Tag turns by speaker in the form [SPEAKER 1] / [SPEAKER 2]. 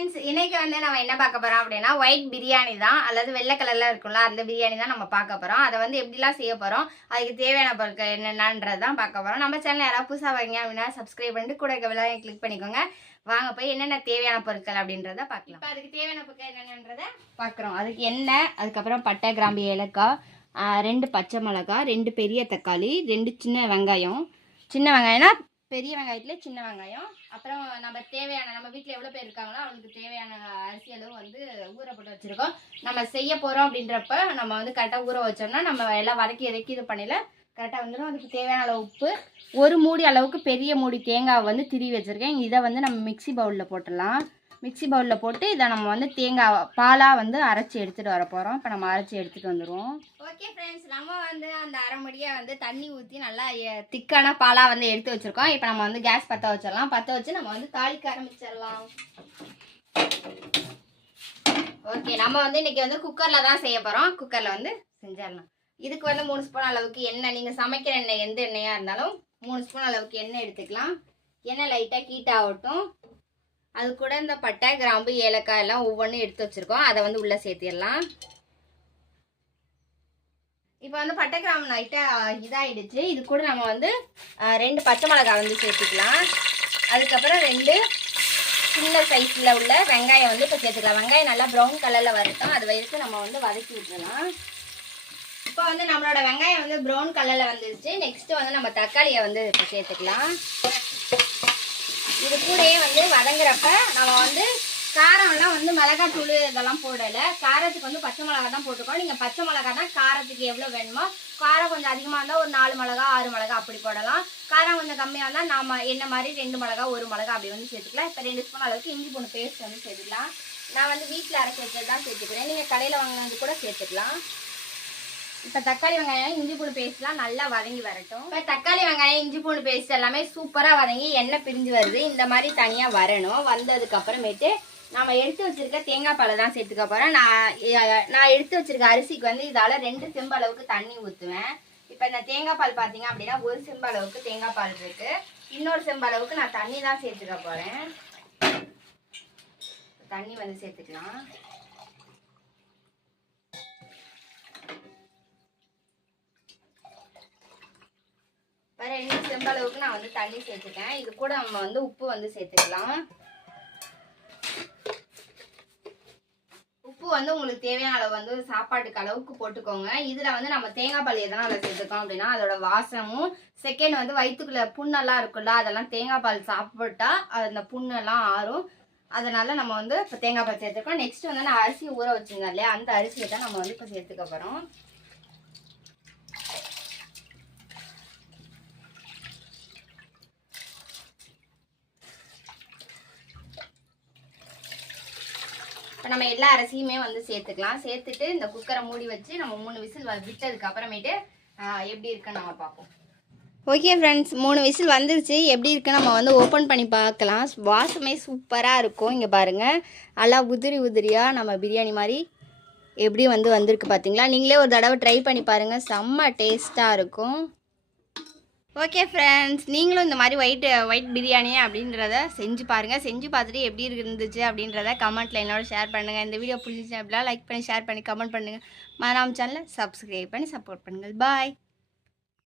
[SPEAKER 1] Friends இன்னைக்கு வந்து நம்ம என்ன பார்க்க போறோம் அப்படின்னா ஒயிட் பிரியாணி தான். அல்லது வெள்ளை கலர்ல இருக்கும்ல அந்த பிரியாணி தான் நம்ம பார்க்க போறோம். அதை வந்து எப்படிலாம் செய்ய போறோம் அதுக்கு தேவையான பொருட்கள் என்னென்னன்றது தான் பார்க்க போறோம். நம்ம சேனல் யாராவது புதுசாக வரீங்க அப்படின்னா சப்ஸ்கிரைப் பண்ணிட்டு கூட விழாவை கிளிக் பண்ணிக்கோங்க. வாங்க போய் என்னென்ன தேவையான பொருட்கள் அப்படின்றத பார்க்கலாம். இப்போ அதுக்கு தேவையான பொருட்கள் என்னென்னன்றத பார்க்குறோம். அதுக்கு எண்ணெய் அதுக்கப்புறம் பட்டை கிராம்பு ஏலக்காய் ரெண்டு பச்சை மிளகாய் ரெண்டு பெரிய தக்காளி ரெண்டு சின்ன வெங்காயம். சின்ன வெங்காயம்னா பெரிய வெங்காயத்தில் சின்ன வெங்காயம். அப்புறம் நம்ம தேவையான நம்ம வீட்டில் எவ்வளோ பேர் இருக்காங்களோ அவங்களுக்கு தேவையான அரிசி அளவு வந்து ஊற போட்டு வச்சுருக்கோம். நம்ம செய்ய போகிறோம் அப்படின்றப்ப நம்ம வந்து கரெக்டாக ஊற வச்சோம்னா நம்ம எல்லாம் வதக்கி இறக்கி இது பண்ணல கரெக்டாக வந்துடும் அதுக்கு தேவையான அளவு உப்பு ஒரு மூடி அளவுக்கு பெரிய மூடி தேங்காய் வந்து திருவி வச்சுருக்கேன். இதை வந்து நம்ம மிக்ஸி பவுலில் போட்டுடலாம். மிக்ஸி பவுலில் போட்டு இதை நம்ம வந்து தேங்காய் பாலாக வந்து அரைச்சி எடுத்துகிட்டு வர போகிறோம் இப்போ நம்ம அரைச்சி எடுத்துகிட்டு வந்துடுவோம் ஓகே ஃப்ரெண்ட்ஸ் நம்ம வந்து அந்த அரைமுடியை வந்து தண்ணி ஊற்றி நல்லா எ- திக்கான பாலாக வந்து எடுத்து வச்சுருக்கோம். இப்போ நம்ம வந்து கேஸ் பற்ற வச்சிடலாம். பற்ற வச்சு நம்ம வந்து தாளிக்க ஆரம்பிச்சிடலாம். ஓகே நம்ம வந்து இன்றைக்கி வந்து குக்கரில் தான் செய்ய போகிறோம் குக்கரில் வந்து செஞ்சிடலாம். இதுக்கு வந்து மூணு ஸ்பூன் அளவுக்கு எண்ணெய் நீங்கள் சமைக்கிற எண்ணெய் எந்த எண்ணெயாக இருந்தாலும் மூணு ஸ்பூன் அளவுக்கு எண்ணெய் எடுத்துக்கலாம். எண்ணெய் லைட்டாக ஹீட் ஆகட்டும் அது கூட இந்த பட்டை கிராம்பு ஏலக்காய் எல்லாம் ஒவ்வொன்றும் எடுத்து வச்சுருக்கோம். அதை வந்து உள்ளே சேர்த்திடலாம். இப்போ வந்து பட்டை கிராம்பு நைட்டாக இதாகிடுச்சு இது கூட நம்ம வந்து ரெண்டு பச்சை மிளகாய் வந்து சேர்த்துக்கலாம். அதுக்கப்புறம் ரெண்டு சின்ன சைஸில் உள்ள வெங்காயம் வந்து இப்போ சேர்த்துக்கலாம். வெங்காயம் நல்லா ப்ரௌன் கலரில் வரட்டும். அது வரைக்கும் நம்ம வந்து வதக்கி விட்டுலாம் இப்போ வந்து நம்மளோட வெங்காயம் வந்து ப்ரௌன் கலரில் வந்துருச்சு. நெக்ஸ்ட்டு வந்து நம்ம தக்காளியை வந்து இப்போ சேர்த்துக்கலாம். கூடயே வந்து வதங்குறப்ப நம்ம வந்து காரம்லாம் வந்து மிளகாத்தூள் இதெல்லாம் போடலை. காரத்துக்கு வந்து பச்சை மிளகா தான் போட்டுக்கோம் நீங்கள் பச்சை மிளகா தான் காரத்துக்கு எவ்வளோ வேணுமோ காரம் கொஞ்சம் அதிகமாக இருந்தால் ஒரு நாலு மிளகா ஆறு மிளகா அப்படி போடலாம். காரம் கொஞ்சம் கம்மியாக இருந்தால் நாம் என்ன மாதிரி ரெண்டு மிளகா ஒரு மிளகா அப்படி வந்து சேர்த்துக்கலாம். இப்போ ரெண்டு ஸ்பூன் அளவுக்கு இஞ்சி பூண்டு பேஸ்ட் வந்து சேர்த்துக்கலாம். நான் வந்து வீட்டில் அரைச்சி வச்சது தான் சேர்த்துக்கிறேன். நீங்கள் கடையில் வாங்கினது கூட சேர்த்துக்கலாம். இப்போ தக்காளி வெங்காயம் இஞ்சி பூண்டு பேஸ்ட்லாம் நல்லா வதங்கி வரட்டும். இப்போ தக்காளி வெங்காயம் இஞ்சி பூண்டு பேஸ்ட் எல்லாமே சூப்பராக வதங்கி எண்ணெய் பிரிஞ்சு வருது. இந்த மாதிரி தனியாக வரணும். வந்ததுக்கு அப்புறமேட்டு நம்ம எடுத்து வச்சிருக்க தேங்காய் பாலை தான் சேர்த்துக்க போகிறேன் நான் நான் எடுத்து வச்சிருக்க அரிசிக்கு வந்து இதால் ரெண்டு செம்பு அளவுக்கு தண்ணி ஊற்றுவேன் இப்போ இந்த தேங்காய் பால் பார்த்தீங்க அப்படின்னா ஒரு செம்பு அளவுக்கு தேங்காய் பால் இருக்கு. இன்னொரு செம்பு அளவுக்கு நான் தண்ணி தான் சேர்த்துக்க போகிறேன் தண்ணி வந்து சேர்த்துக்கலாம் இப்போ அந்த அளவுக்கு நான் வந்து தண்ணி சேர்த்துட்டேன். இது கூட நம்ம வந்து உப்பு வந்து சேர்த்துக்கலாம். உப்பு வந்து உங்களுக்கு தேவையான அளவு வந்து சாப்பாட்டுக்கு அளவுக்கு போட்டுக்கோங்க. இதில் வந்து நம்ம தேங்காய் பால் அதை சேர்த்துக்கோம் அப்படின்னா அதோட வாசமும் செகண்ட் வந்து வயிற்றுக்குள்ள புண்ணெல்லாம் இருக்குல்ல அதெல்லாம் தேங்காய் பால் சாப்பிட்டா அந்த புண்ணெல்லாம் ஆறும். அதனால நம்ம வந்து இப்போ தேங்காய் பால் சேர்த்துக்கோம் நெக்ஸ்ட் வந்து நான் அரிசி ஊற வச்சுருந்தேன் இல்லையா அந்த அரிசியை தான் நம்ம வந்து இப்போ சேர்த்துக்க போகிறோம் இப்போ நம்ம எல்லா அரிசியுமே வந்து சேர்த்துக்கலாம். சேர்த்துட்டு இந்த குக்கரை மூடி வச்சு நம்ம மூணு விசில் விட்டதுக்கு அப்புறமேட்டு எப்படி இருக்குன்னு நம்ம பார்ப்போம். ஓகே ஃப்ரெண்ட்ஸ் மூணு விசில் வந்துருச்சு. எப்படி இருக்குன்னு நம்ம வந்து ஓப்பன் பண்ணி பார்க்கலாம். வாசமே சூப்பராக இருக்கும். இங்கே பாருங்கள் நல்லா உதிரி உதிரியாக நம்ம பிரியாணி மாதிரி எப்படி வந்து வந்திருக்கு பார்த்தீங்களா நீங்களே ஒரு தடவை ட்ரை பண்ணி பாருங்கள் செம்ம டேஸ்ட்டாக இருக்கும். ஓகே ஃப்ரெண்ட்ஸ் நீங்களும் இந்த மாதிரி ஒயிட் ஒயிட் பிரியாணி அப்படின்றத செஞ்சு பாருங்கள் செஞ்சு பார்த்துட்டு எப்படி இருந்துச்சு அப்படின்றத கமெண்ட்டில் என்னோட ஷேர் பண்ணுங்கள் இந்த வீடியோ பிடிச்சிச்சு அப்படிலாம் லைக் பண்ணி ஷேர் பண்ணி கமெண்ட் பண்ணுங்கள் மறாம சேனலை சப்ஸ்கிரைப் பண்ணி சப்போர்ட் பண்ணுங்கள். பாய்